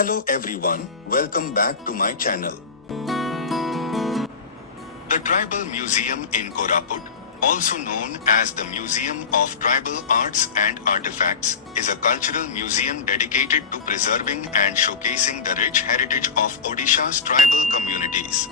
Hello everyone, welcome back to my channel. The Tribal Museum in Koraput, also known as the Museum of Tribal Arts and Artifacts, is a cultural museum dedicated to preserving and showcasing the rich heritage of Odisha's tribal communities.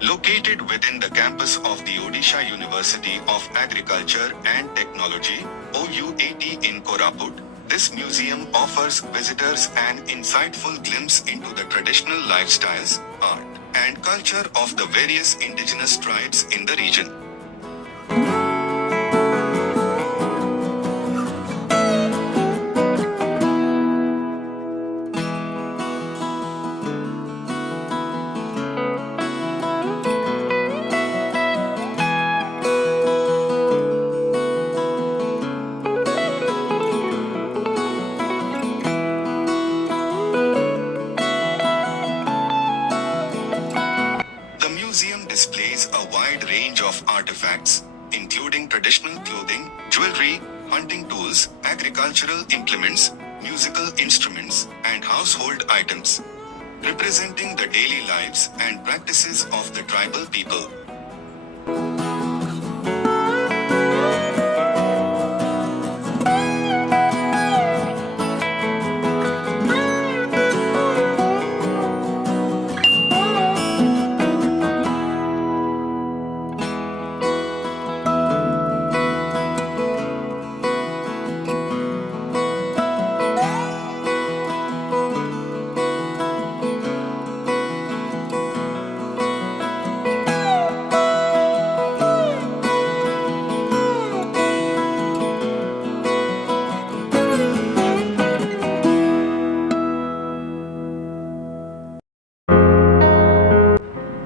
Located within the campus of the Odisha University of Agriculture and Technology, OUAT in Koraput, this museum offers visitors an insightful glimpse into the traditional lifestyles, art, and culture of the various indigenous tribes in the region. The museum displays a wide range of artifacts, including traditional clothing, jewelry, hunting tools, agricultural implements, musical instruments, and household items, representing the daily lives and practices of the tribal people.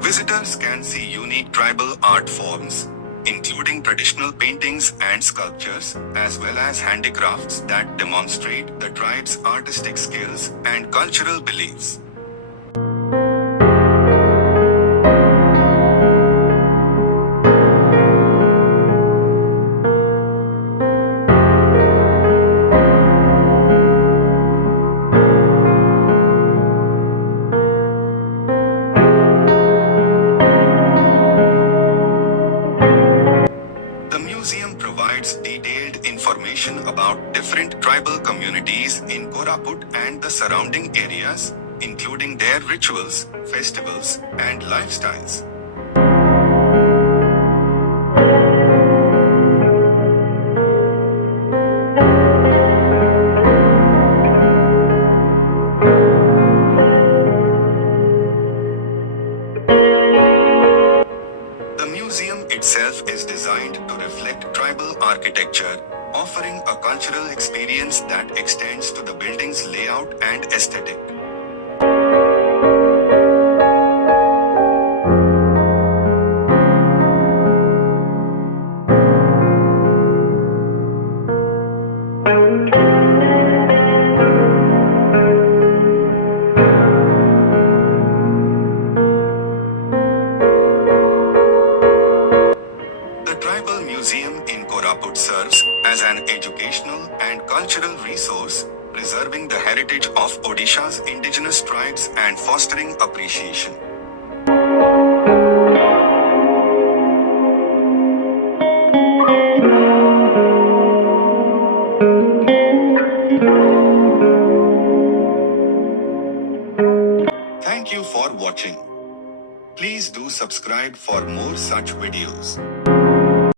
Visitors can see unique tribal art forms, including traditional paintings and sculptures, as well as handicrafts that demonstrate the tribe's artistic skills and cultural beliefs. The museum provides detailed information about different tribal communities in Koraput and the surrounding areas, including their rituals, festivals, and lifestyles. The museum itself is designed to reflect tribal architecture, offering a cultural experience that extends to the building's layout and aesthetic. The Tribal Museum in Koraput serves as an educational and cultural resource, preserving the heritage of Odisha's indigenous tribes and fostering appreciation. Thank you for watching. Please do subscribe for more such videos.